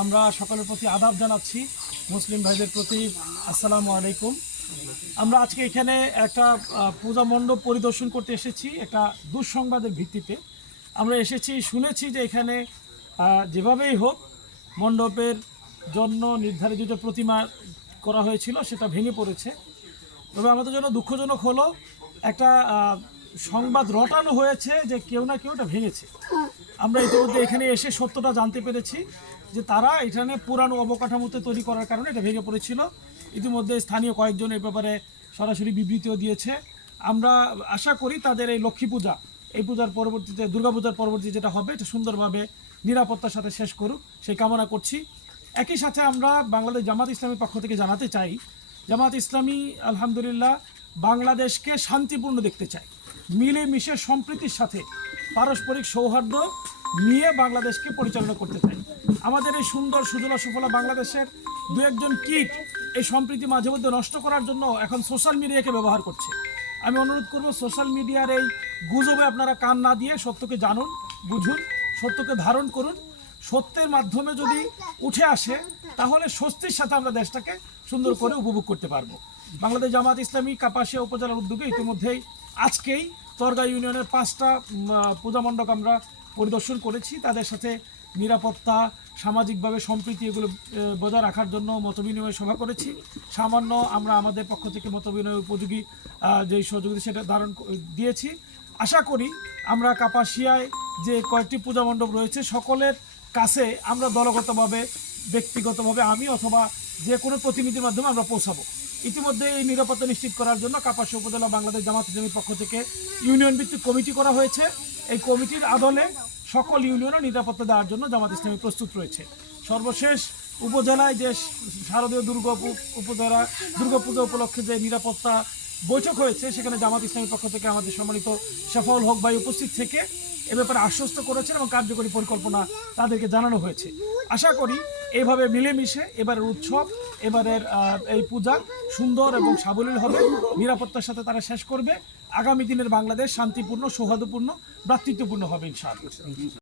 আমরা সকলের প্রতি আদাব জানাচ্ছি, মুসলিম ভাইদের প্রতি আসসালামু আলাইকুম। আমরা আজকে এখানে একটা পূজা মণ্ডপ পরিদর্শন করতে এসেছি একটা দুঃসংবাদের ভিত্তিতে। আমরা এসেছি, শুনেছি যে এখানে যেভাবেই হোক মণ্ডপের জন্য নির্ধারিত যে প্রতিমা করা হয়েছিল সেটা ভেঙে পড়েছে। তবে আমাদের জন্য দুঃখজনক হলো একটা সংবাদ রটানো হয়েছে যে কেউ না কেউ এটা ভেঙেছে। আমরা ইতিমধ্যে এখানে এসে সত্যটা জানতে পেরেছি যে তারা এখানে পুরানো অবকাঠামোতে তৈরি করার কারণে এটা ভেঙে পড়েছিল। ইতিমধ্যে স্থানীয় কয়েকজন এই ব্যাপারে সরাসরি বিবৃতিও দিয়েছে। আমরা আশা করি তাদের এই লক্ষ্মী পূজা, এই পূজার পরবর্তীতে দুর্গাপূজার পরবর্তী যেটা হবে এটা সুন্দরভাবে নিরাপত্তার সাথে শেষ করুক সেই কামনা করছি। একই সাথে আমরা বাংলাদেশ জামাত ইসলামীর পক্ষ থেকে জানাতে চাই, জামাত ইসলামী আলহামদুলিল্লাহ বাংলাদেশকে শান্তিপূর্ণ দেখতে চায়, মিলেমিশে সম্প্রীতির সাথে পারস্পরিক সৌহার্দ্য নিয়ে বাংলাদেশকে পরিচালনা করতে চাই। আমাদের এই সুন্দর সুজলা সুফলা বাংলাদেশের দু একজন কিট এই সম্প্রীতি মাঝে মধ্যে নষ্ট করার জন্য এখন সোশ্যাল মিডিয়াকে ব্যবহার করছে। আমি অনুরোধ করব সোশ্যাল মিডিয়ার এই গুজবে আপনারা কান না দিয়ে সত্যকে জানুন, বুঝুন, সত্যকে ধারণ করুন। সত্যের মাধ্যমে যদি উঠে আসে তাহলে স্বস্তির সাথে আমরা দেশটাকে সুন্দর করে উপভোগ করতে পারবো। বাংলাদেশ জামাত ইসলামী কাপাসিয়া উপজেলার উদ্যোগে ইতিমধ্যেই আজকেই তরগা ইউনিয়নের 5টা পূজা মণ্ডপ আমরা পরিদর্শন করেছি। তাদের সাথে নিরাপত্তা, সামাজিকভাবে সম্প্রীতি এগুলো বজায় রাখার জন্য মতবিনিময় সভা করেছি। সামান্য আমরা আমাদের পক্ষ থেকে মতবিনিময় উপযোগী যেই সহযোগিতা সেটা ধারণ দিয়েছি। আশা করি আমরা কাপাসিয়ায় যে কয়েকটি পূজা মণ্ডপ রয়েছে সকলের কাছে আমরা দলগতভাবে, ব্যক্তিগতভাবে আমি অথবা যে কোনো প্রতিনিধির মাধ্যমে আমরা পৌঁছাবো। ইতিমধ্যে এই নিরাপত্তা নিশ্চিত করার জন্য কাপাসিয়া উপজেলা বাংলাদেশ জামাত ইসলামীর পক্ষ থেকে ইউনিয়ন ভিত্তিক কমিটি করা হয়েছে। এই কমিটির আদলে সকল ইউনিয়নও নিরাপত্তা দেওয়ার জন্য জামাত ইসলামী প্রস্তুত রয়েছে। সর্বশেষ উপজেলায় যে শারদীয় দুর্গাপূজা উপলক্ষে যে নিরাপত্তা বৈঠক হয়েছে সেখানে জামাত ইসলামীর পক্ষ থেকে আমাদের সম্মানিত শাফাউল হক ভাই উপস্থিত থেকে এ ব্যাপারে আশ্বস্ত করেছেন এবং কার্যকরী পরিকল্পনা তাদেরকে জানানো হয়েছে। আশা করি এইভাবে মিলেমিশে এবারের উৎসব, এবারের এই পূজা সুন্দর এবং সাবলীল হবে, নিরাপত্তার সাথে তারা শেষ করবে। আগামী দিনের বাংলাদেশ শান্তিপূর্ণ, সৌহার্দ্যপূর্ণ, ভ্রাতৃত্বপূর্ণ হবে ইনশাআল্লাহ।